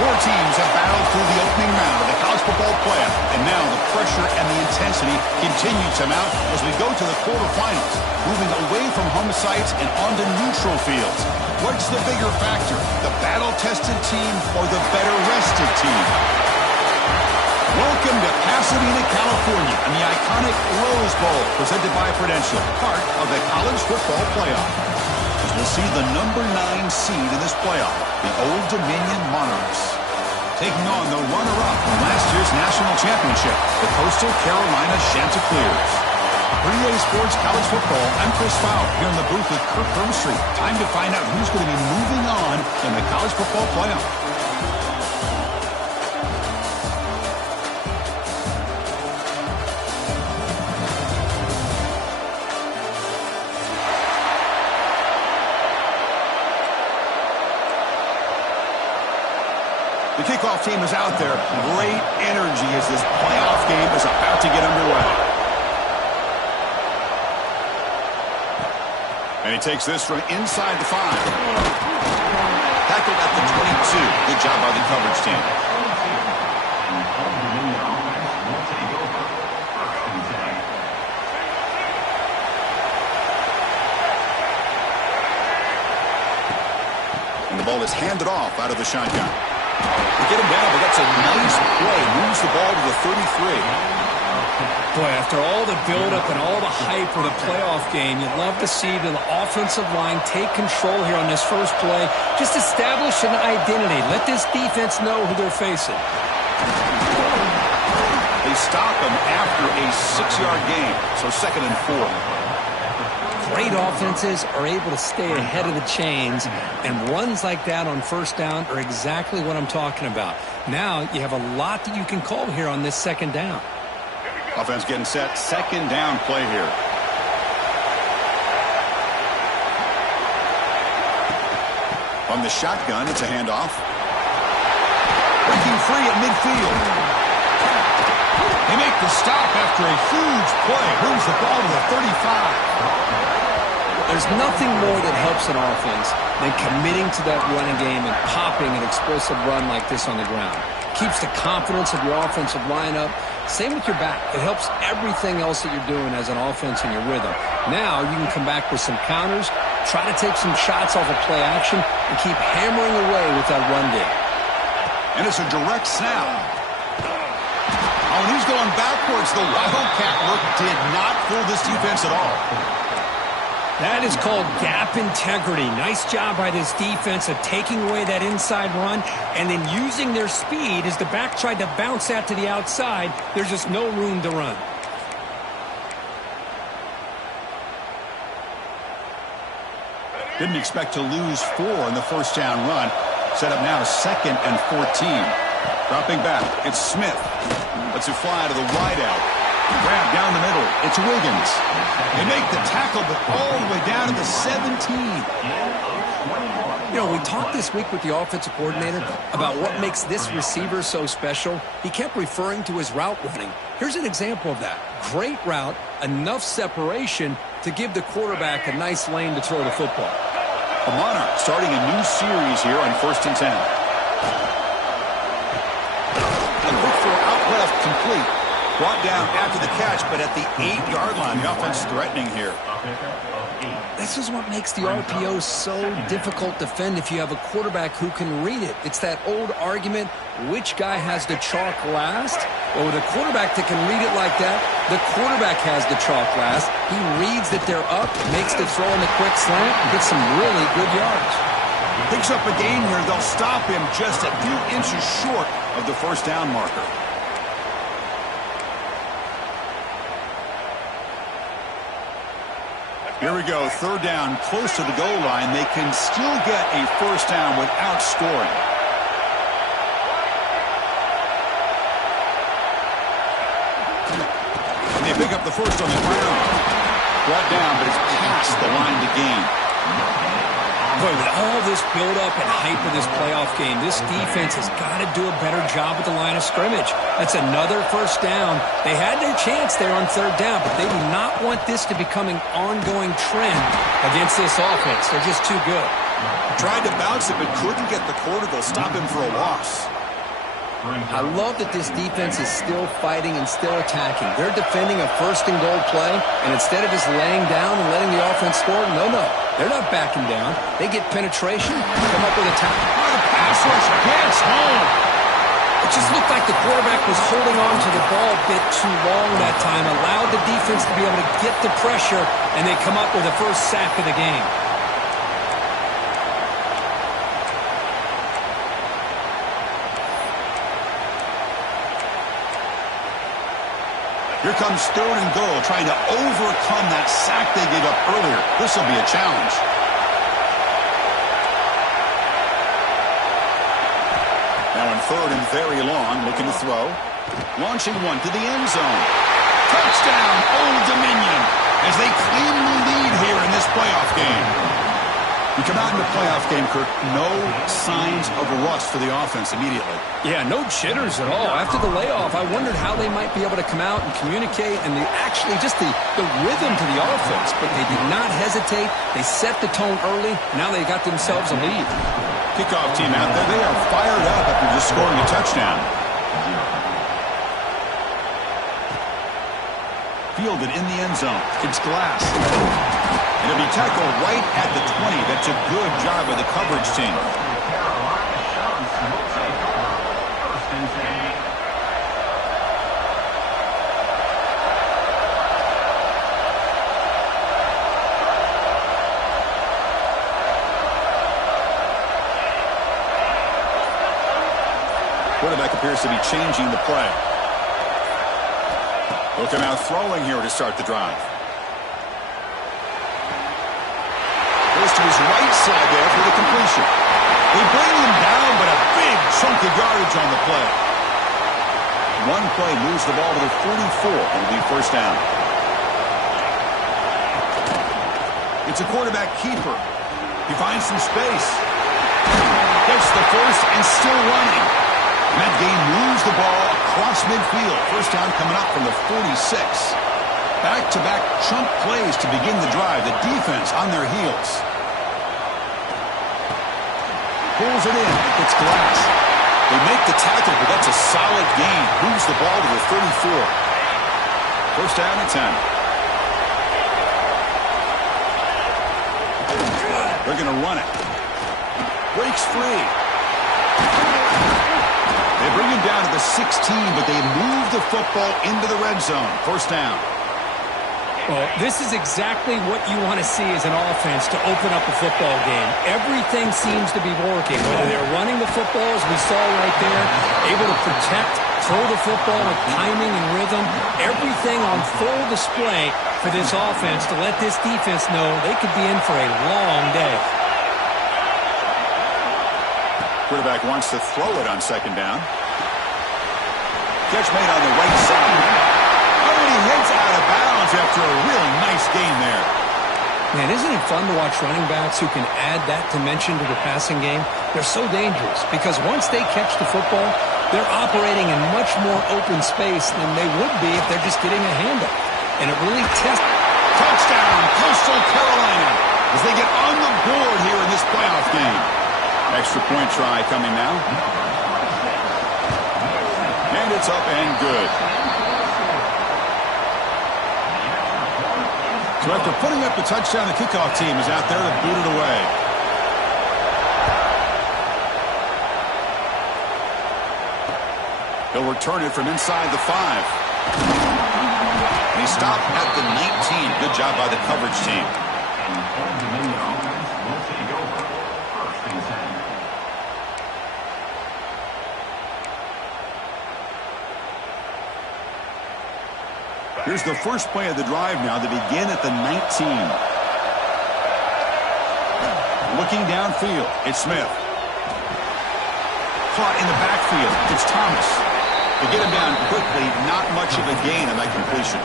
Four teams have battled through the opening round of the college football playoff, and now the pressure and the intensity continue to mount as we go to the quarterfinals, moving away from home sites and onto neutral fields. What's the bigger factor, the battle-tested team or the better-rested team? Welcome to Pasadena, California, and the iconic Rose Bowl, presented by Prudential, part of the college football playoff. As we'll see the number 9 seed in this playoff, the Old Dominion Monarchs, taking on the runner-up from last year's national championship, the Coastal Carolina Chanticleers. For EA Sports College Football, I'm Chris Fowler, here in the booth with Kirk Hermstreet. Time to find out who's going to be moving on in the college football playoff. The kickoff team is out there. Great energy as this playoff game is about to get underway. And he takes this from inside the 5. Tackled at the 22. Good job by the coverage team. And the ball is handed off out of the shotgun. They get him down, but that's a nice play. Moves the ball to the 33. Boy, after all the buildup and all the hype for the playoff game, you'd love to see the offensive line take control here on this first play. Just establish an identity. Let this defense know who they're facing. They stop him after a 6-yard gain, so 2nd and 4. Great offenses are able to stay ahead of the chains, and runs like that on first down are exactly what I'm talking about. Now you have a lot that you can call here on this 2nd down. Offense getting set. 2nd down play here. On the shotgun, it's a handoff. Breaking free at midfield. They make the stop after a huge play. Moves the ball to the 35. There's nothing more that helps an offense than committing to that running game and popping an explosive run like this on the ground. Keeps the confidence of your offensive lineup. Same with your back. It helps everything else that you're doing as an offense in your rhythm. Now you can come back with some counters, try to take some shots off of play action, and keep hammering away with that run game. And it's a direct snap. Oh, and he's going backwards. The Wildcat look did not fool this defense at all. That is called gap integrity. Nice job by this defense of taking away that inside run and then using their speed as the back tried to bounce out to the outside. There's just no room to run. Didn't expect to lose 4 in the first down run. Set up now 2nd and 14. Dropping back, it's Smith. Lets it fly to the wideout. Grab down the middle. It's Wiggins. They make the tackle, but all the way down to the 17. You know, we talked this week with the offensive coordinator about what makes this receiver so special. He kept referring to his route running. Here's an example of that. Great route, enough separation to give the quarterback a nice lane to throw the football. The Monarchs starting a new series here on 1st and 10. And look for out left complete. Brought down after the catch, but at the 8-yard line, the offense threatening here. This is what makes the RPO so difficult to defend if you have a quarterback who can read it. It's that old argument, which guy has the chalk last? Well, with a quarterback that can read it like that, the quarterback has the chalk last. He reads that they're up, makes the throw in the quick slant, and gets some really good yards. Picks up a gain here. They'll stop him just a few inches short of the first down marker. Here we go, 3rd down, close to the goal line. They can still get a first down without scoring. And they pick up the first on the ground. Brought down, but it's past the line to gain. Boy, with all this build-up and hype of this playoff game, this defense has got to do a better job at the line of scrimmage. That's another first down. They had their chance there on 3rd down, but they do not want this to become an ongoing trend against this offense. They're just too good. Tried to bounce it, but couldn't get the quarter. They'll stop him for a loss. I love that this defense is still fighting and still attacking. They're defending a first-and-goal play, and instead of just laying down and letting the offense score, no, they're not backing down. They get penetration, come up with a tackle. Oh, the pass rush gets home. It just looked like the quarterback was holding on to the ball a bit too long that time, allowed the defense to be able to get the pressure, and they come up with the first sack of the game. Here comes third and goal, trying to overcome that sack they gave up earlier. This will be a challenge. Now in third and very long, looking to throw. Launching one to the end zone. Touchdown, Old Dominion, as they cleanly lead here in this playoff game. You come out in the playoff game, Kirk, no signs of a rust for the offense immediately. Yeah, no jitters at all. After the layoff, I wondered how they might be able to come out and communicate and just the rhythm to the offense. But they did not hesitate. They set the tone early. Now they got themselves a lead. Kickoff team out there, they are fired up after just scoring a touchdown. Fielded in the end zone. It's Glass. It'll be tackled right at the 20. That's a good job by the coverage team. Quarterback appears to be changing the play. Look him out throwing here to start the drive. Goes to his right side there for the completion. They bring him down, but a big chunk of yardage on the play. One play moves the ball to the 44, and it'll be first down. It's a quarterback keeper. He finds some space. Gets the first and still running. And that game moves the ball across midfield. First down coming up from the 46. Back-to-back chunk plays to begin the drive. The defense on their heels. Pulls it in. It's Glass. They make the tackle, but that's a solid gain. Moves the ball to the 34. First down and 10. They're going to run it. Breaks free. They bring him down to the 16, but they move the football into the red zone. First down. Well, this is exactly what you want to see as an offense to open up a football game. Everything seems to be working, whether they're running the football, as we saw right there, able to protect, throw the football with timing and rhythm, everything on full display for this offense to let this defense know they could be in for a long day. Quarterback wants to throw it on second down. Catch made on the right side. Already heads out of bounds after a real nice game there. Man, isn't it fun to watch running backs who can add that dimension to the passing game? They're so dangerous because once they catch the football, they're operating in much more open space than they would be if they're just getting a handoff. And it really tests. Touchdown, Coastal Carolina, as they get on the board here in this playoff game. Extra point try coming now. And it's up and good. So after putting up the touchdown, the kickoff team is out there to boot it away. He'll return it from inside the 5. He stopped at the 19. Good job by the coverage team. Here's the first play of the drive now. They begin at the 19. Looking downfield, it's Smith. Caught in the backfield, it's Thomas. To get him down quickly, not much of a gain on that completion.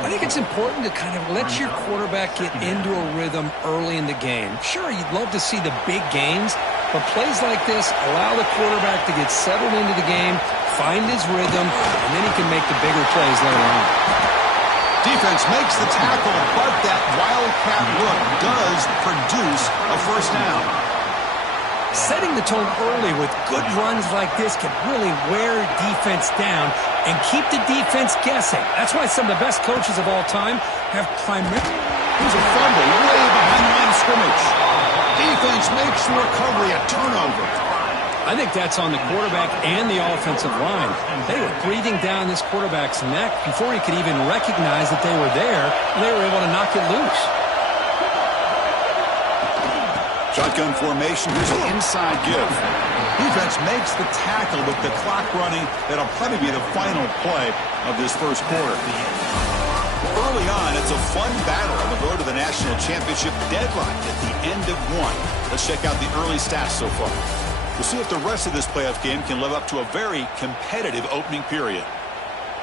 I think it's important to kind of let your quarterback get into a rhythm early in the game. Sure, you'd love to see the big gains, but plays like this allow the quarterback to get settled into the game, find his rhythm, and then he can make the bigger plays later on. Defense makes the tackle, but that wildcat look does produce a first down. Setting the tone early with good runs like this can really wear defense down and keep the defense guessing. That's why some of the best coaches of all time have primarily... Here's a fumble way behind the line of scrimmage. Defense makes the recovery a turnover. I think that's on the quarterback and the offensive line. They were breathing down this quarterback's neck before he could even recognize that they were there, and they were able to knock it loose. Shotgun formation. Here's an inside give. Defense makes the tackle with the clock running. That'll probably be the final play of this first quarter. Early on, it's a fun battle on the road to the national championship deadline at the end of one. Let's check out the early stats so far. We'll see if the rest of this playoff game can live up to a very competitive opening period.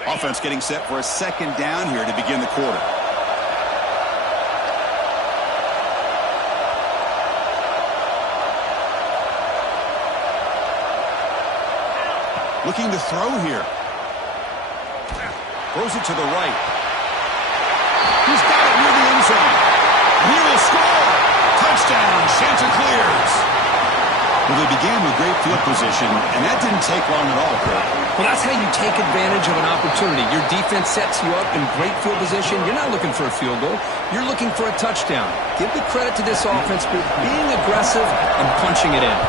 Offense getting set for a second down here to begin the quarter. Looking to throw here. Throws it to the right. He's got it near the end zone. He will score. Touchdown. Chanticleers. Well, they began with great field position, and that didn't take long at all, Kirk. Well, that's how you take advantage of an opportunity. Your defense sets you up in great field position. You're not looking for a field goal. You're looking for a touchdown. Give the credit to this offense for being aggressive and punching it in.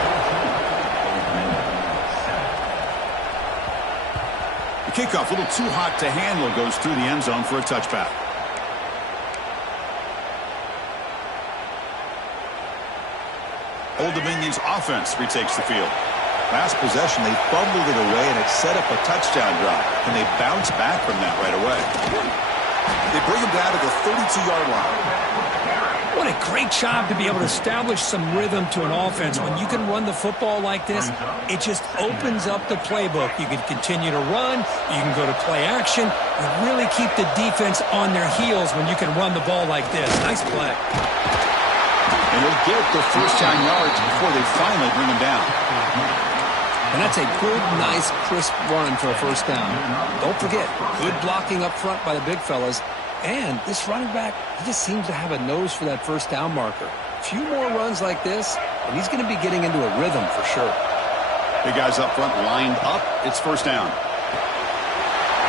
The kickoff, a little too hot to handle, goes through the end zone for a touchback. Old Dominion's offense retakes the field. Last possession, they fumbled it away, and it set up a touchdown drive. And they bounce back from that right away. They bring them down to the 32-yard line. What a great job to be able to establish some rhythm to an offense. When you can run the football like this, it just opens up the playbook. You can continue to run. You can go to play action. You really keep the defense on their heels when you can run the ball like this. Nice play. And they'll get the first down yards before they finally bring him down. And that's a good, nice, crisp run for a first down. Don't forget, good blocking up front by the big fellas. And this running back, he just seems to have a nose for that first down marker. A few more runs like this, and he's going to be getting into a rhythm for sure. Big guys up front lined up. It's first down.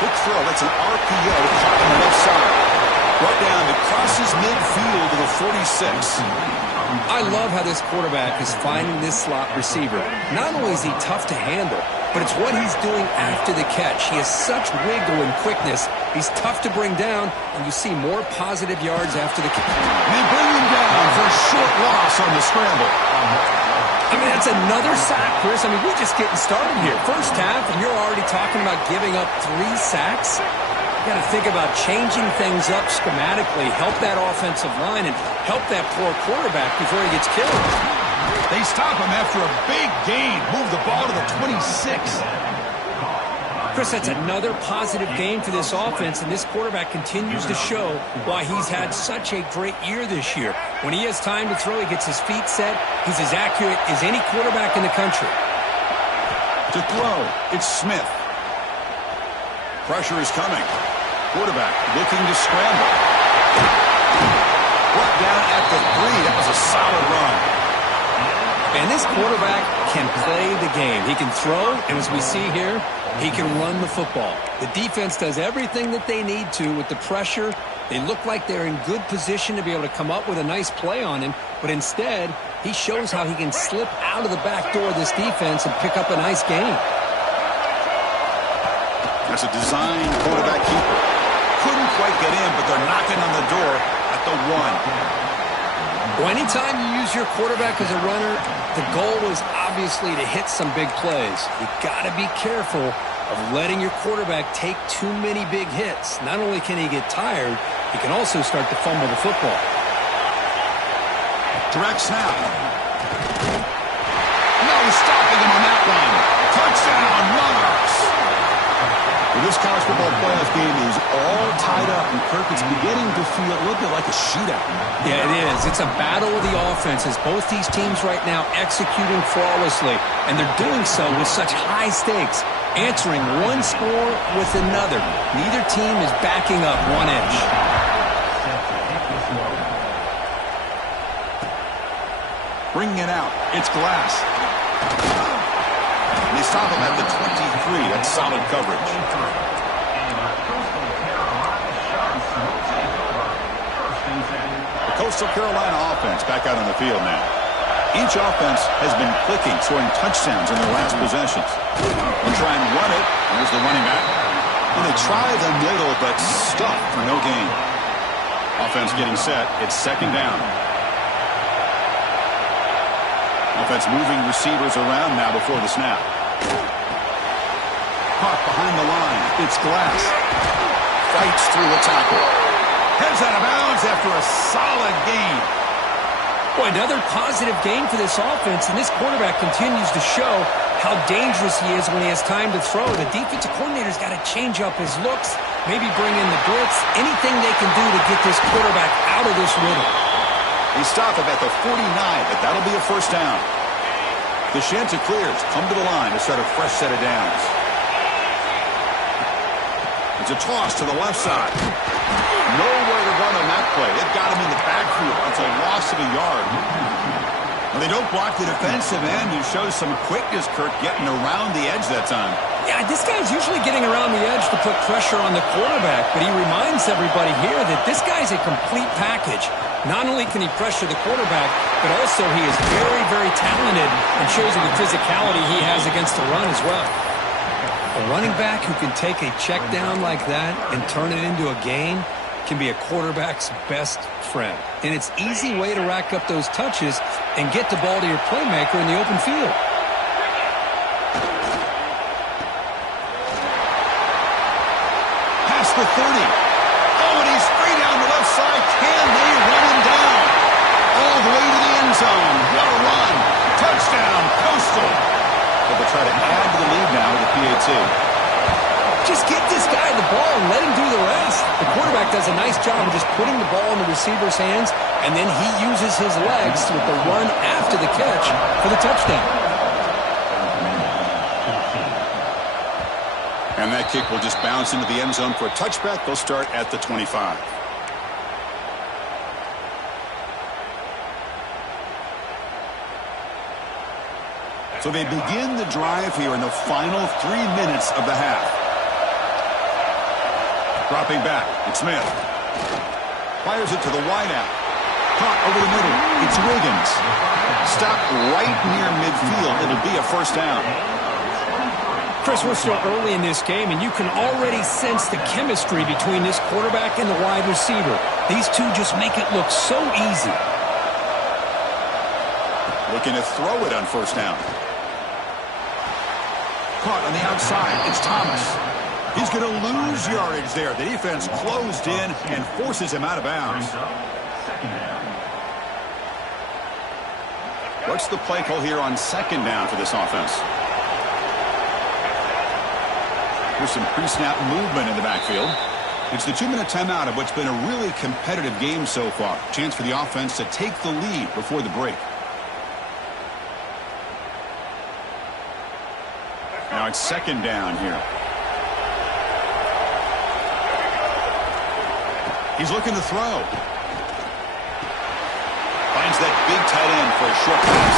Quick throw. That's an RPO caught on the left side. Right down. It crosses midfield to the 46. I love how this quarterback is finding this slot receiver. Not only is he tough to handle, but it's what he's doing after the catch. He has such wiggle and quickness. He's tough to bring down, and you see more positive yards after the catch. And they bring him down for a short loss on the scramble. I mean, that's another sack, Chris. I mean, we're just getting started here. First half, and you're already talking about giving up 3 sacks. You got to think about changing things up schematically, help that offensive line, and help that poor quarterback before he gets killed. They stop him after a big gain. Move the ball to the 26. Chris, that's another positive game for this offense, and this quarterback continues to show why he's had such a great year this year. When he has time to throw, he gets his feet set. He's as accurate as any quarterback in the country. To throw, it's Smith. Pressure is coming. Quarterback looking to scramble. Brought down at the 3. That was a solid run. And this quarterback can play the game. He can throw, and as we see here, he can run the football. The defense does everything that they need to with the pressure. They look like they're in good position to be able to come up with a nice play on him, but instead, he shows how he can slip out of the back door of this defense and pick up a nice gain. That's a designed quarterback keeper. Couldn't quite get in, but they're knocking on the door at the 1. Well, anytime you use your quarterback as a runner, the goal is obviously to hit some big plays. You got to be careful of letting your quarterback take too many big hits. Not only can he get tired, he can also start to fumble the football. Direct snap. No stopping him on that one. Touchdown, Monarchs. Well, this college football playoff game is all tied up, and Kirk, it's beginning to feel a little bit like a shootout. Yeah, it is. It's a battle of the offenses. Both these teams right now executing flawlessly, and they're doing so with such high stakes. answering one score with another. Neither team is backing up 1 inch. Bringing it out. It's Glass. They stop him at the 23. That's solid coverage. The Coastal Carolina offense back out on the field now. Each offense has been clicking, scoring touchdowns in their last possessions. They'll try and run it. There's the running back. And they try the middle, but stuffed for no gain. Offense getting set. It's second down. Offense moving receivers around now before the snap. Caught behind the line. It's Glass. Fights through the tackle. Heads out of bounds after a solid gain. Boy, another positive game for this offense, and this quarterback continues to show how dangerous he is when he has time to throw. The defensive coordinator's got to change up his looks, maybe bring in the blitz, anything they can do to get this quarterback out of this rhythm. They stop him at the 49, but that'll be a first down. The Chanticleers come to the line to start a fresh set of downs. It's a toss to the left side. Nowhere to run on that play. It got him in the backfield. It's a loss of a yard. Well, they don't block the defensive end. You show some quickness, Kirk, getting around the edge that time. Yeah, this guy's usually getting around the edge to put pressure on the quarterback, but he reminds everybody here that this guy's a complete package. Not only can he pressure the quarterback, but also he is very, very talented and shows you the physicality he has against the run as well. A running back who can take a check down like that and turn it into a gain can be a quarterback's best friend. And it's an easy way to rack up those touches and get the ball to your playmaker in the open field. Past the 30. Oh, and he's free down the left side. Can they run him down? All the way to the end zone. What a run. Touchdown, Coastal. But they'll try to add to the lead now with the PAT. Just get this guy the ball and let him do the rest. The quarterback does a nice job of just putting the ball in the receiver's hands, and then he uses his legs with the run after the catch for the touchdown. And that kick will just bounce into the end zone for a touchback. They'll start at the 25. So they begin the drive here in the final 3 minutes of the half. Dropping back, it's Smith. Fires it to the wideout. Caught over the middle, it's Wiggins. Stopped right near midfield. It'll be a first down. Chris, we're still early in this game, and you can already sense the chemistry between this quarterback and the wide receiver. These two just make it look so easy. Looking to throw it on first down. Caught on the outside, it's Thomas. He's going to lose yardage there. The defense closed in and forces him out of bounds. What's the play call here on second down for this offense? There's some pre-snap movement in the backfield. It's the 2-minute timeout of what's been a really competitive game so far. Chance for the offense to take the lead before the break. Now it's second down here. He's looking to throw. Finds that big tight end for a short pass.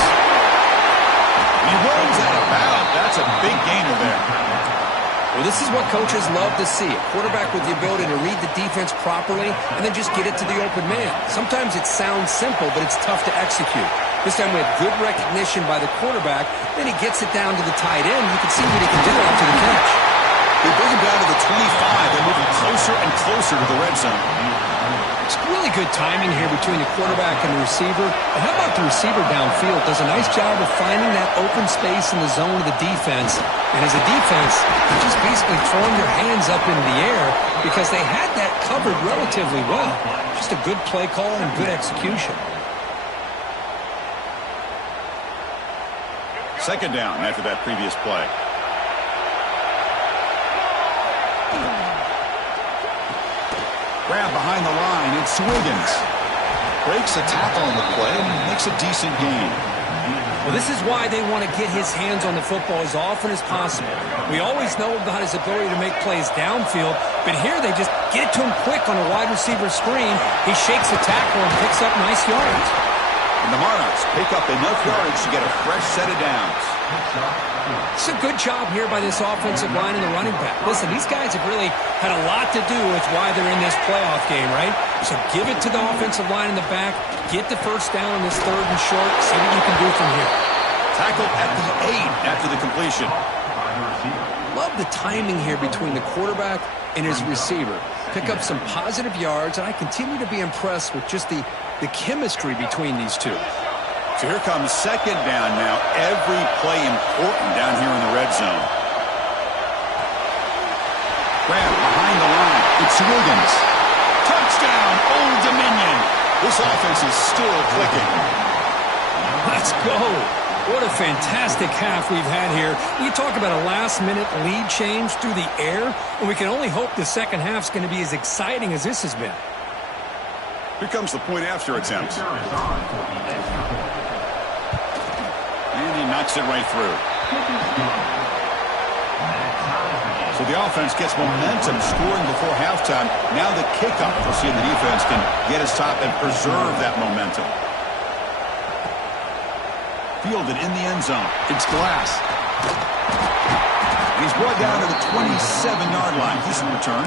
He rolls out of bounds. That's a big gainer there. Well, this is what coaches love to see. A quarterback with the ability to read the defense properly and then just get it to the open man. Sometimes it sounds simple, but it's tough to execute. This time we have good recognition by the quarterback. Then he gets it down to the tight end. You can see what he can do after the catch. They bring him down to the 25. They're moving closer and closer to the red zone. It's really good timing here between the quarterback and the receiver. And how about the receiver downfield? Does a nice job of finding that open space in the zone of the defense. And as a defense, they're just basically throwing their hands up into the air because they had that covered relatively well. Just a good play call and good execution. Second down after that previous play. Grab behind the line, it's Wiggins. Breaks a tackle on the play and makes a decent gain. Well, this is why they want to get his hands on the football as often as possible. We always know about his ability to make plays downfield, but here they just get it to him quick on a wide receiver screen. He shakes the tackle and picks up nice yards. And the Monarchs pick up enough yardage to get a fresh set of downs. It's a good job here by this offensive line and the running back. Listen, these guys have really had a lot to do with why they're in this playoff game, right? So give it to the offensive line in the back. Get the first down in this 3rd and short. See what you can do from here. Tackled at the 8 after the completion. Love the timing here between the quarterback and his receiver. Pick up some positive yards, and I continue to be impressed with just the chemistry between these two. So here comes 2nd down now. Every play important down here in the red zone. Grab behind the line. It's Wiggins. Touchdown, Old Dominion. This offense is still clicking. Let's go. What a fantastic half we've had here. We talk about a last-minute lead change through the air, and we can only hope the second half's going to be as exciting as this has been. Here comes the point after attempt. And he knocks it right through. So the offense gets momentum scoring before halftime. Now the kickoff. We'll see if the defense can get his top and preserve that momentum. Fielded in the end zone. It's Glass. And he's brought down to the 27-yard line. Decent return.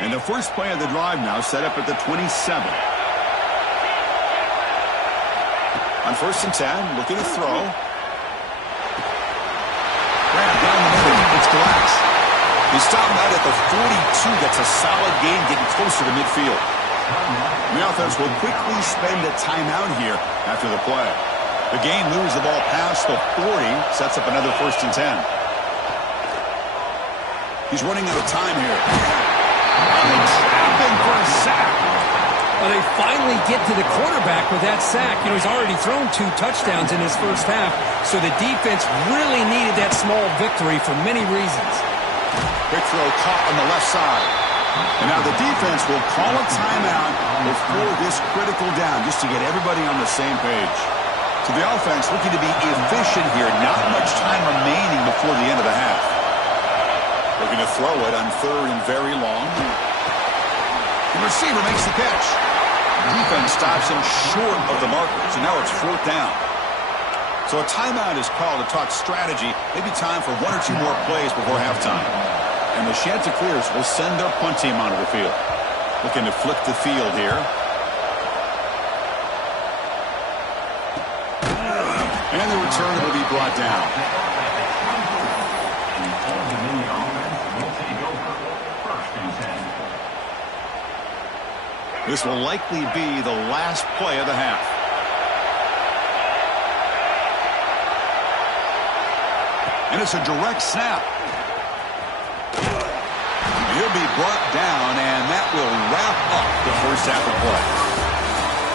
And the first play of the drive now set up at the 27. On 1st and 10, looking to throw. Grab down the middle. It's Glass. He's stopped out at the 42. That's a solid gain, getting closer to midfield. The offense will quickly spend a timeout here after the play. The game moves the ball past the 40, sets up another 1st and 10. He's running out of time here. And they trap him for a sack. Well, they finally get to the quarterback with that sack. You know, he's already thrown 2 touchdowns in his first half, so the defense really needed that small victory for many reasons. Quick throw caught on the left side. And now the defense will call a timeout before this critical down, just to get everybody on the same page. So the offense looking to be efficient here. Not much time remaining before the end of the half. Looking to throw it on 3rd and very long. The receiver makes the catch. The defense stops him short of the marker. So now it's 4th down. So a timeout is called to talk strategy. Maybe time for 1 or 2 more plays before halftime. And the Chanticleers will send their punt team onto the field. Looking to flip the field here. And the return will be brought down. This will likely be the last play of the half. And it's a direct snap. He'll be brought down, and that will wrap up the first half of play.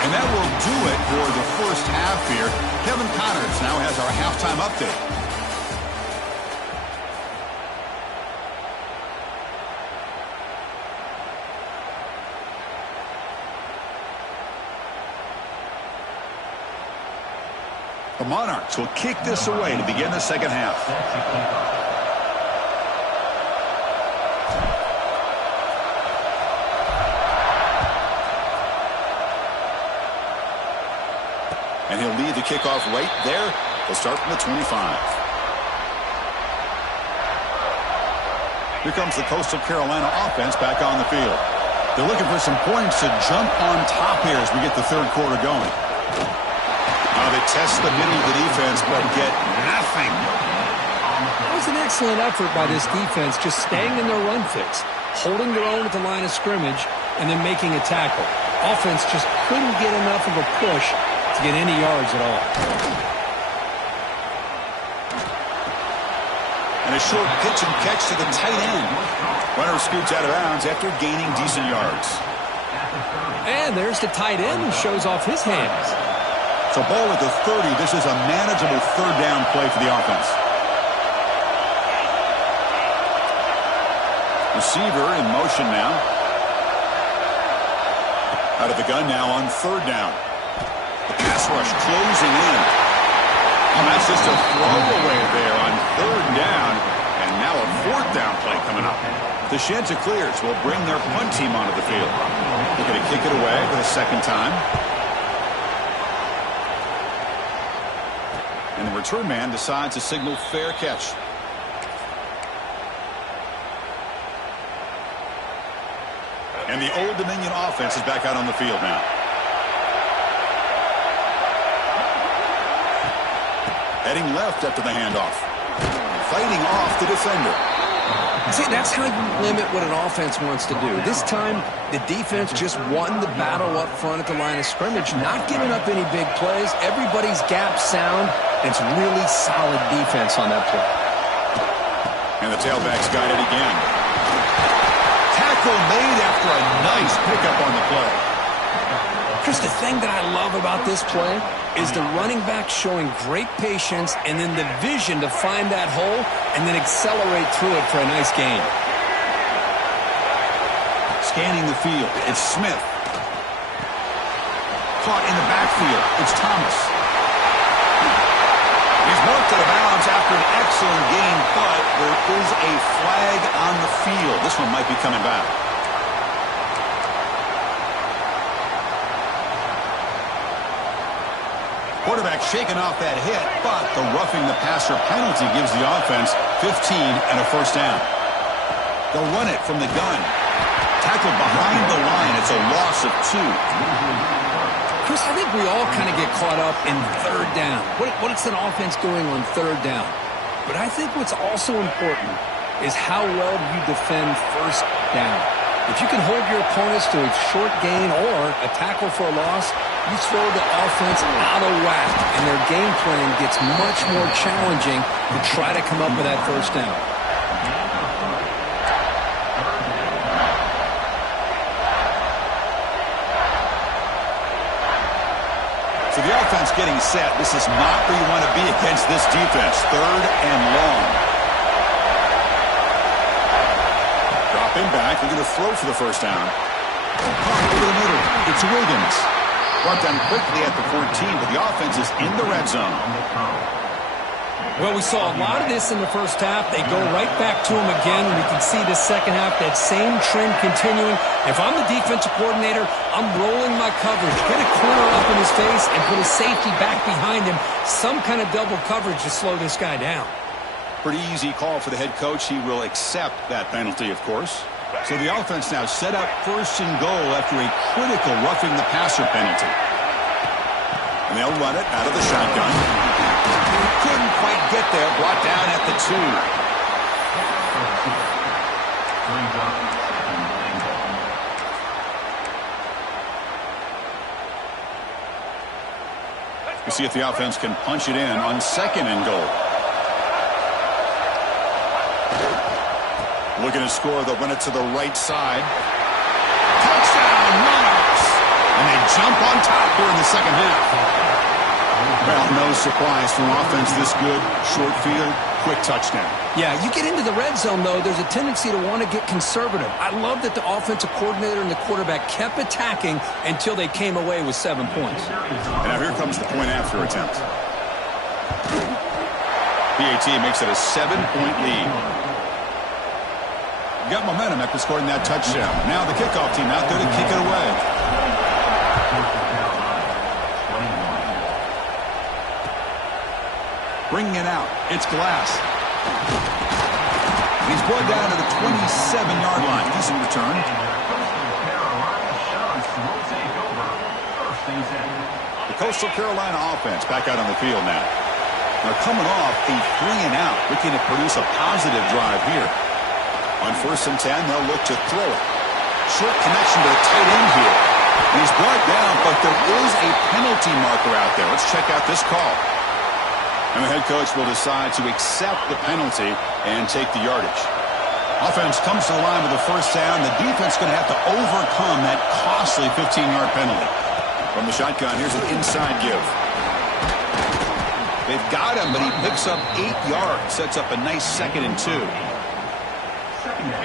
And that will do it for the first half here. Kevin Connors now has our halftime update. The Monarchs will kick this away to begin the second half. And he'll lead the kickoff right there. They'll start from the 25. Here comes the Coastal Carolina offense back on the field. They're looking for some points to jump on top here as we get the 3rd quarter going. Now they test the middle of the defense, but get nothing. That was an excellent effort by this defense, just staying in their run fix, holding their own at the line of scrimmage, and then making a tackle. Offense just couldn't get enough of a push to get any yards at all. And a short pitch and catch to the tight end. Runner scoots out of bounds after gaining decent yards. And there's the tight end who shows off his hands. So ball at the 30. This is a manageable 3rd down play for the offense. Receiver in motion now. Out of the gun now on third down. The pass rush closing in. And that's just a throwaway there on third down. And now a fourth down play coming up. The Shanta clears will bring their punt team onto the field. They're going to kick it away for the second time. And the return man decides to signal fair catch. And the Old Dominion offense is back out on the field now. Heading left after the handoff. Fighting off the defender. See, that's how you limit what an offense wants to do. This time, the defense just won the battle up front at the line of scrimmage, not giving up any big plays. Everybody's gap sound. It's really solid defense on that play. And the tailback's got it again. Tackle made after a nice pickup on the play. Chris, the thing that I love about this play is the running back showing great patience and then the vision to find that hole and then accelerate through it for a nice gain. Scanning the field, it's Smith. Caught in the backfield, it's Thomas. He's marked out of bounds after an excellent gain, but there is a flag on the field. This one might be coming back. Quarterback shaking off that hit, but the roughing the passer penalty gives the offense 15 and a first down. They'll run it from the gun. Tackled behind the line. It's a loss of 2. Chris, I think we all kind of get caught up in third down. What's an offense doing on third down? But I think what's also important is how well you defend first down. If you can hold your opponents to a short gain or a tackle for a loss, you throw the offense out of whack, and their game plan gets much more challenging to try to come up with that first down. So the offense getting set. This is not where you want to be against this defense. Third and long. Dropping back. They're going to throw for the first down. Over the middle. It's Wiggins. Brought down quickly at the 14, but the offense is in the red zone. Well, we saw a lot of this in the first half. They go right back to him again, and we can see the second half, that same trend continuing. If I'm the defensive coordinator, I'm rolling my coverage. Get a corner up in his face and put a safety back behind him. Some kind of double coverage to slow this guy down. Pretty easy call for the head coach. He will accept that penalty, of course. So the offense now set up first and goal after a critical roughing the passer penalty. And they'll run it out of the shotgun. Couldn't quite get there. Brought down at the 2. We'll see if the offense can punch it in on second and goal. Looking to score, they'll run it to the right side. Touchdown, Monarchs! And they jump on top here in the second half. Well, no surprise from offense this good. Short field, quick touchdown. Yeah, you get into the red zone, though, there's a tendency to want to get conservative. I love that the offensive coordinator and the quarterback kept attacking until they came away with 7 points. And now here comes the point after attempt. PAT makes it a 7-point lead. Got momentum after scoring that touchdown. Now the kickoff team out there to kick it away. Bringing it out. It's Glass. He's brought down to the 27-yard line. Decent return. The Coastal Carolina offense back out on the field now. They're coming off a 3-and-out, looking to produce a positive drive here. On 1st and 10, they'll look to throw it. Short connection to the tight end here. And he's brought down, but there is a penalty marker out there. Let's check out this call. And the head coach will decide to accept the penalty and take the yardage. Offense comes to the line with the first down. The defense is going to have to overcome that costly 15-yard penalty. From the shotgun, here's an inside give. They've got him, but he picks up 8 yards. Sets up a nice 2nd and 2.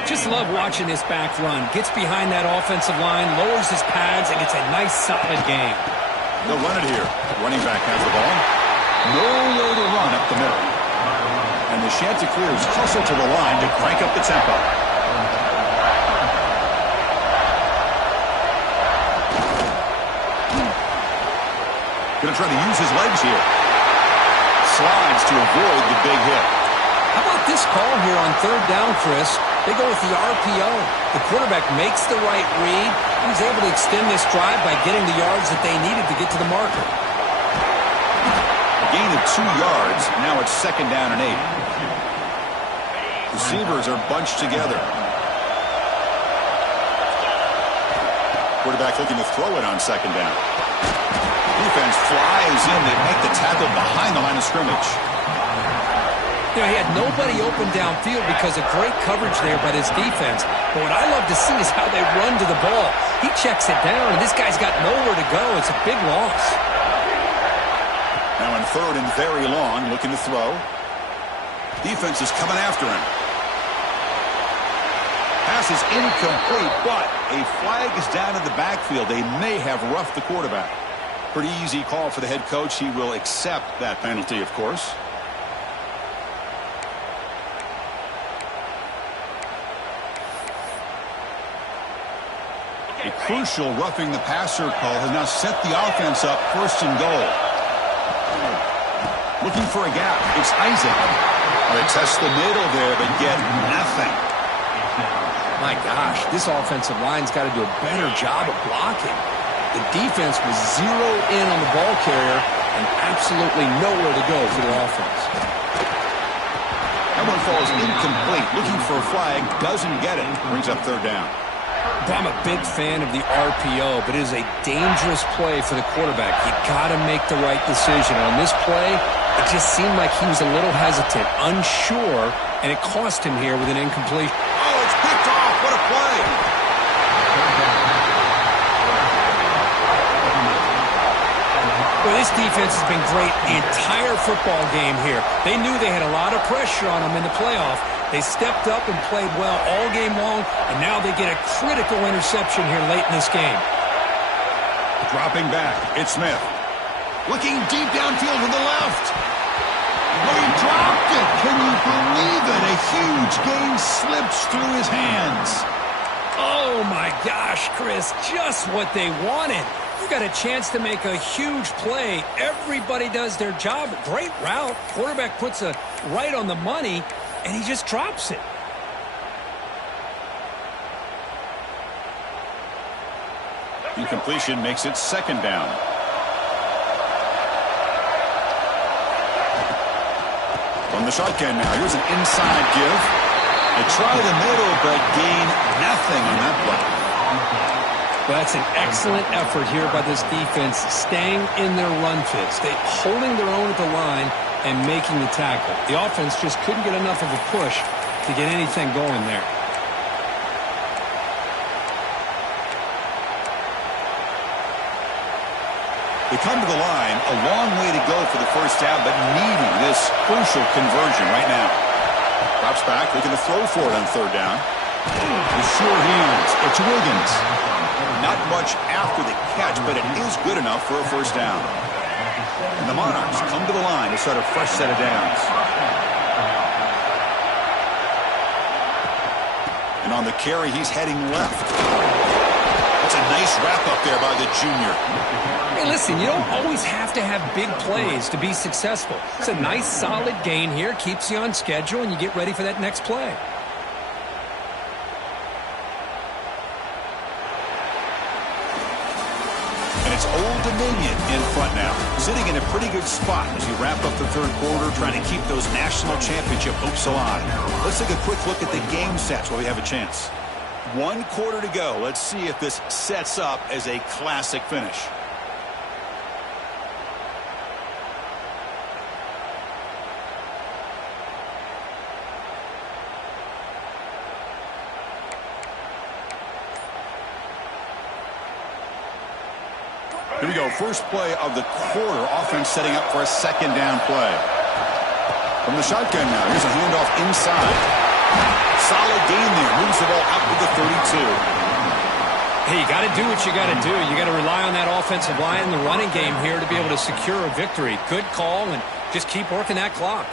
Just love watching this back run. Gets behind that offensive line, lowers his pads, and gets a nice solid gain. They'll run it here. Running back has the ball. Nowhere to run up the middle. And the Chanticleers hustle to the line to crank up the tempo. Going to try to use his legs here. Slides to avoid the big hit. How about this call here on third down, Chris? They go with the RPO. The quarterback makes the right read. He was able to extend this drive by getting the yards that they needed to get to the marker. A gain of 2 yards. Now it's second down and 8. Receivers are bunched together. Quarterback looking to throw it on second down. Defense flies in. They make the tackle behind the line of scrimmage. You know, he had nobody open downfield because of great coverage there by this defense. But what I love to see is how they run to the ball. He checks it down, and this guy's got nowhere to go. It's a big loss. Now in third and very long, looking to throw. Defense is coming after him. Pass is incomplete, but a flag is down in the backfield. They may have roughed the quarterback. Pretty easy call for the head coach. He will accept that penalty, of course. A crucial roughing the passer call has now set the offense up first and goal. Looking for a gap. It's Isaac. They test the middle there, but get nothing. My gosh, this offensive line's got to do a better job of blocking. The defense was zeroed in on the ball carrier and absolutely nowhere to go for the offense. That one falls incomplete. Looking for a flag, doesn't get it. Brings up third down. I'm a big fan of the RPO, but it is a dangerous play for the quarterback. You got to make the right decision. On this play, it just seemed like he was a little hesitant, unsure, and it cost him here with an incompletion. Oh, it's picked off. What a play. Well, this defense has been great the entire football game here. They knew they had a lot of pressure on them in the playoff. They stepped up and played well all game long, and now they get a critical interception here late in this game. Dropping back, it's Smith. Looking deep downfield to the left. Oh, he dropped it. Can you believe it? A huge gain slips through his hands. Oh, my gosh, Chris, just what they wanted. You got a chance to make a huge play. Everybody does their job. Great route. Quarterback puts it right on the money, and he just drops it. Incompletion makes it second down. From the shotgun now. Here's an inside give. They try the middle, but gain nothing on that play. Well, that's an excellent effort here by this defense, staying in their run fits. They holding their own at the line and making the tackle. The offense just couldn't get enough of a push to get anything going there. They come to the line, a long way to go for the first down, but needing this crucial conversion right now. Drops back, looking to throw for it on third down. With sure hands, it's Wiggins. Not much after the catch, but it is good enough for a first down. And the Monarchs come to the line to start a fresh set of downs. And on the carry, he's heading left. That's a nice wrap-up there by the junior. Hey, listen, you don't always have to have big plays to be successful. It's a nice, solid gain here, keeps you on schedule, and you get ready for that next play. And it's Old Dominion in front now, sitting in a pretty good spot as you wrap up the third quarter, trying to keep those national championship hopes alive. Let's take a quick look at the game sets while we have a chance. 1 quarter to go. Let's see if this sets up as a classic finish. Here we go. First play of the quarter. Offense setting up for a second down play. From the shotgun now. Here's a handoff inside. solid gain there. Moves the ball out to the 32. Hey, you got to do what you got to do. You got to rely on that offensive line and the running game here to be able to secure a victory. Good call, and just keep working that clock.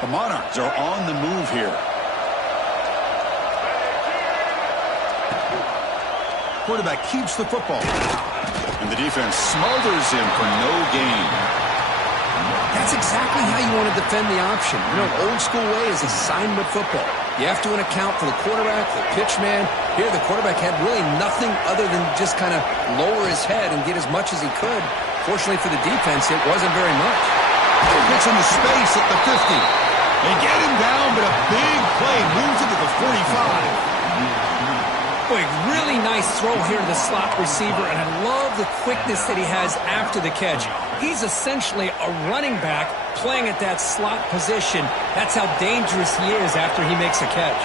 The Monarchs are on the move here. Quarterback keeps the football. And the defense smothers him for no gain. That's exactly how you want to defend the option. You know, old school way is assignment football. You have to account for the quarterback, the pitch man. Here, the quarterback had really nothing other than just kind of lower his head and get as much as he could. Fortunately for the defense, it wasn't very much. Gets into space at the 50. They get him down, but a big play moves it to the 45. Boy, really nice throw here to the slot receiver, and I love the quickness that he has after the catch. He's essentially a running back playing at that slot position. That's how dangerous he is after he makes a catch.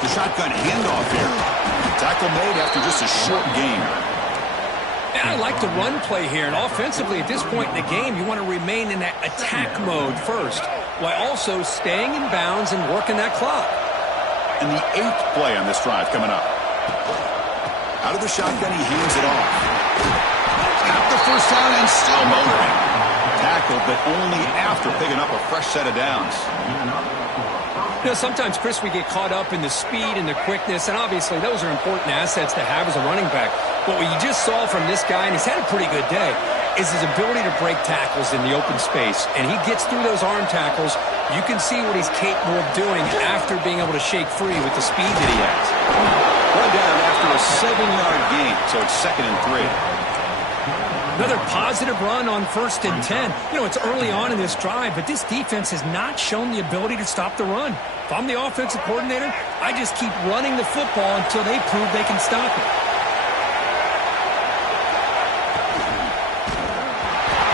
The shotgun handoff here. Tackle made after just a short gain. And I like the run play here, and offensively at this point in the game, you want to remain in that attack mode first, while also staying in bounds and working that clock. And the 8th play on this drive coming up. Out of the shotgun, he hands it off. Got the first down and still motoring. Tackled, but only after picking up a fresh set of downs. You know, sometimes, Chris, we get caught up in the speed and the quickness, and obviously those are important assets to have as a running back. But what you just saw from this guy, and he's had a pretty good day, is his ability to break tackles in the open space. And he gets through those arm tackles. You can see what he's capable of doing after being able to shake free with the speed that he has. Run down after a 7-yard gain, so it's 2nd and 3. Another positive run on 1st and 10. You know, it's early on in this drive, but this defense has not shown the ability to stop the run. If I'm the offensive coordinator, I just keep running the football until they prove they can stop it.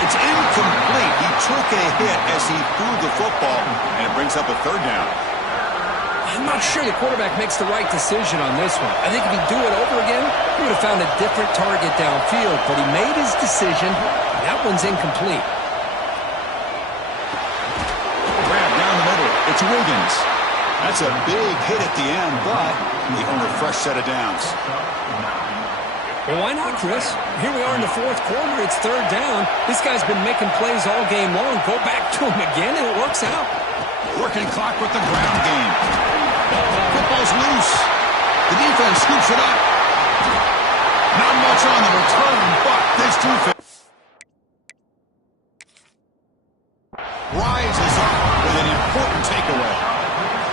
It's incomplete. He took a hit as he threw the football, and it brings up a 3rd down. I'm not sure the quarterback makes the right decision on this one. I think if he'd do it over again, he would have found a different target downfield, but he made his decision. That one's incomplete. Grab down the middle. It's Wiggins. That's a big hit at the end, but he earned a fresh set of downs. Well, why not, Chris? Here we are in the 4th quarter. It's 3rd down. This guy's been making plays all game long. Go back to him again, and it works out. Working clock with the ground game. Football's loose. The defense scoops it up. Not much on the return, but this defense rises up with an important takeaway.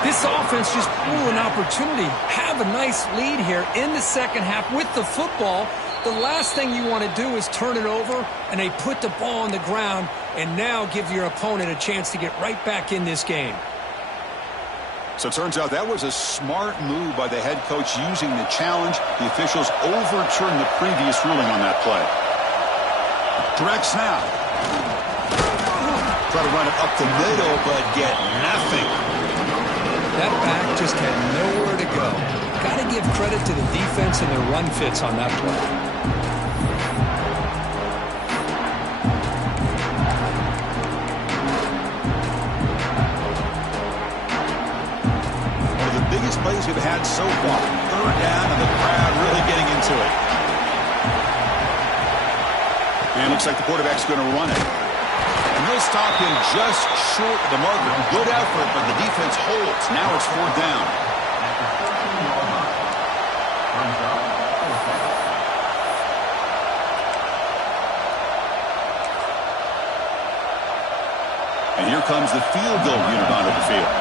This offense just blew an opportunity. Have a nice lead here in the 2nd half with the football. The last thing you want to do is turn it over, and they put the ball on the ground and now give your opponent a chance to get right back in this game. So it turns out that was a smart move by the head coach using the challenge. The officials overturned the previous ruling on that play. Direct snap. Try to run it up the middle, but get nothing. That back just had nowhere to go. Got to give credit to the defense and their run fits on that play. One of the biggest plays we've had so far. 3rd down, and the crowd really getting into it. And it looks like the quarterback's going to run it. And he'll stop him just short of the marker. Good effort, but the defense holds. Now it's 4th down. And here comes the field goal unit onto the field.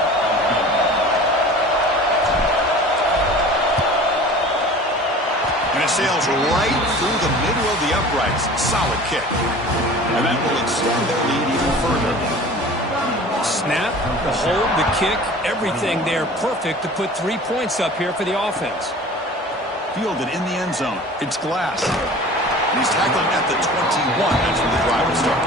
And it sails right through the middle of the uprights. Solid kick. And that will extend their lead even further. Snap, the hold, the kick, everything there perfect to put 3 points up here for the offense. Fielded in the end zone. It's Glass. And he's tackled at the 21. That's where the drive will start.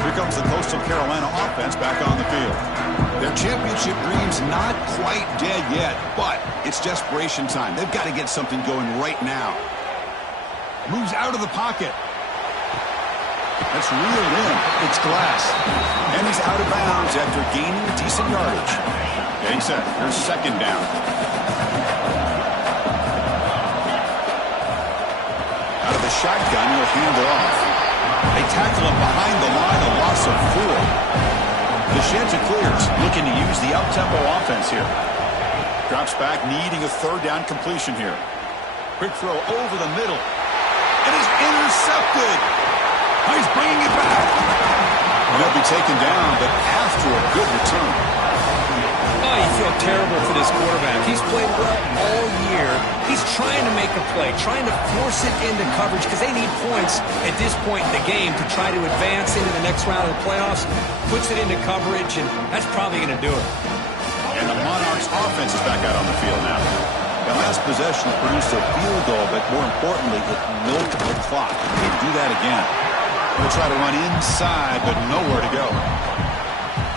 Here comes the Coastal Carolina offense back on the field. Their championship dream's not quite dead yet, but it's desperation time. They've got to get something going right now. Moves out of the pocket. That's reeled in. It's Glass. And he's out of bounds after gaining decent yardage. Getting set. Here's second down. Out of the shotgun, he'll hand it off. They tackle him behind the line, a loss of 4. The Sheds clears, looking to use the up-tempo offense here. Drops back, needing a third down completion here. Quick throw over the middle. And is intercepted. Oh, he's bringing it back. And he'll be taken down, but after a good return. Oh, you feel terrible for this quarterback. He's played well all year. He's trying to make a play, trying to force it into coverage because they need points at this point in the game to try to advance into the next round of the playoffs. Puts it into coverage, and that's probably going to do it. And the Monarchs offense is back out on the field now. The last possession produced a field goal, but more importantly, it milked the clock. They do that again. They'll try to run inside, but nowhere to go.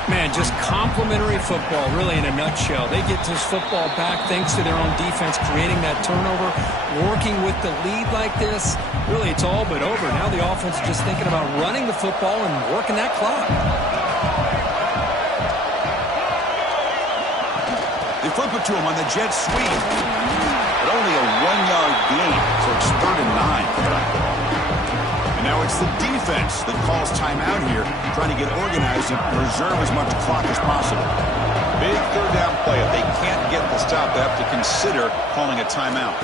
Man, just complimentary football, really, in a nutshell. They get this football back thanks to their own defense, creating that turnover, working with the lead like this. Really, it's all but over. Now the offense is just thinking about running the football and working that clock. They flip it to him on the jet sweep. But only a 1-yard gain, so it's 3rd and 9. And now it's the defense that calls timeout here, trying to get organized and preserve as much clock as possible. Big third down play. If they can't get the stop, they have to consider calling a timeout.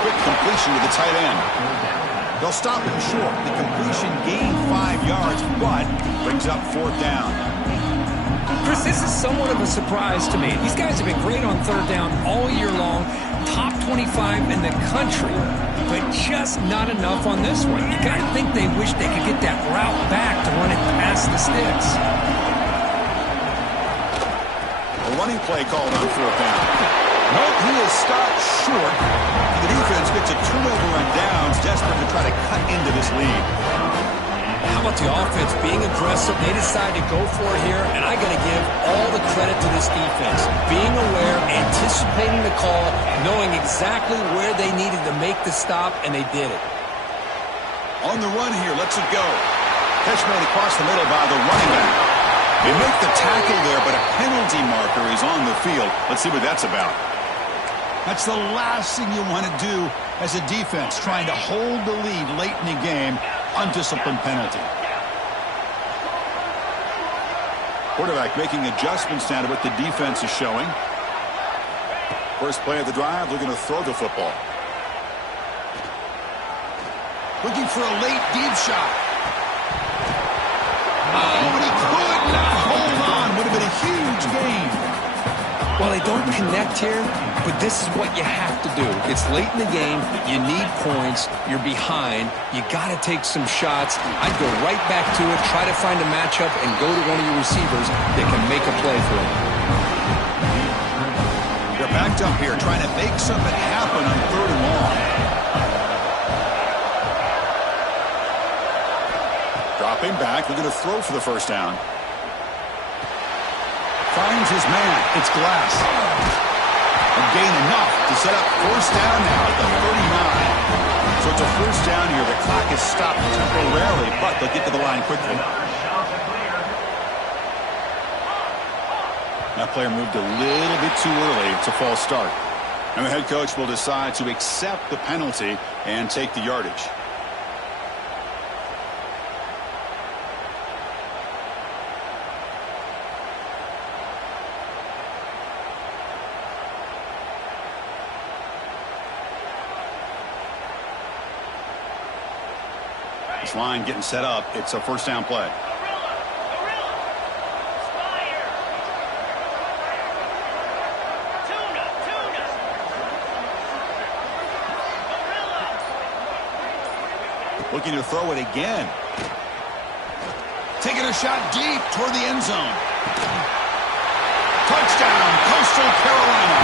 Quick completion to the tight end. They'll stop it short. The completion gained 5 yards, but brings up 4th down. Chris, this is somewhat of a surprise to me. These guys have been great on third down all year long, top 25 in the country, but just not enough on this one. You got to think they wish they could get that route back to run it past the sticks. A running play called on 4th down. Nope, he is stopped short. The defense gets a turnover on downs, desperate to try to cut into this lead. How about the offense being aggressive? They decide to go for it here, and I got to give all the credit to this defense. Being aware, anticipating the call, knowing exactly where they needed to make the stop, and they did it. On the run here, lets it go. Catch made across the middle by the running back. They make the tackle there, but a penalty marker is on the field. Let's see what that's about. That's the last thing you want to do as a defense, trying to hold the lead late in the game. Undisciplined penalty. Quarterback making adjustments now to what the defense is showing. First play of the drive, looking to throw the football. Looking for a late deep shot. Oh, and he could not hold on. Would have been a huge gain. Well, they don't connect here, but this is what you have to do. It's late in the game. You need points. You're behind. You got to take some shots. I'd go right back to it, try to find a matchup, and go to one of your receivers that can make a play for you. They're backed up here, trying to make something happen on 3rd and long. Dropping back, looking to throw for the first down. Finds his man. It's Glass. And gain enough to set up 1st down now at the 39. So it's a 1st down here. The clock is stopped temporarily, but they'll get to the line quickly. That player moved a little bit too early. It's a false start. And the head coach will decide to accept the penalty and take the yardage. This line getting set up. It's a 1st down play. Looking to throw it again. Taking a shot deep toward the end zone. Touchdown, Coastal Carolina.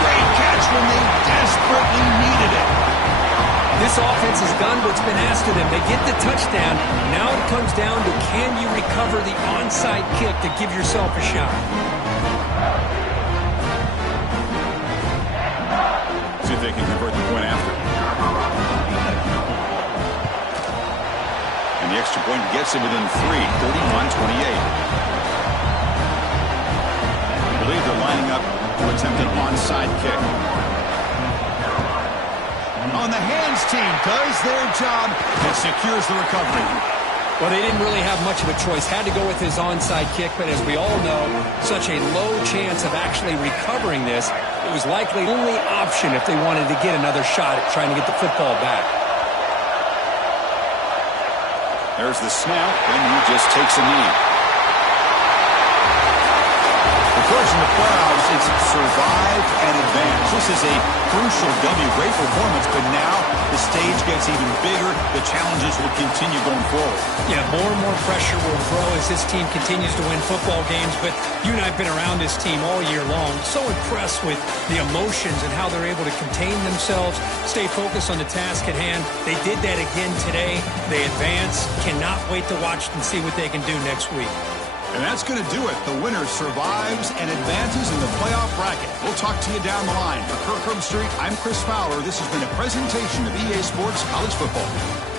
Great catch when they desperately needed it. This offense has done what's been asked of them. They get the touchdown. Now it comes down to, can you recover the onside kick to give yourself a shot? See if they can convert the point after. And the extra point gets it within 3, 31-28. I believe they're lining up to attempt an onside kick. On the hands team does their job and secures the recovery. Well, they didn't really have much of a choice. Had to go with his onside kick, but as we all know, such a low chance of actually recovering this. It was likely the only option if they wanted to get another shot at trying to get the football back. There's the snap, and he just takes a knee. Of course, in the playoffs, it's survive and advance. This is a crucial W. Great performance, but now the stage gets even bigger. The challenges will continue going forward. Yeah, more and more pressure will grow as this team continues to win football games. But you and I have been around this team all year long. So impressed with the emotions and how they're able to contain themselves, stay focused on the task at hand. They did that again today. They advance. Cannot wait to watch and see what they can do next week. And that's going to do it. The winner survives and advances in the playoff bracket. We'll talk to you down the line. For Kirk Herbstreit, I'm Chris Fowler. This has been a presentation of EA Sports College Football.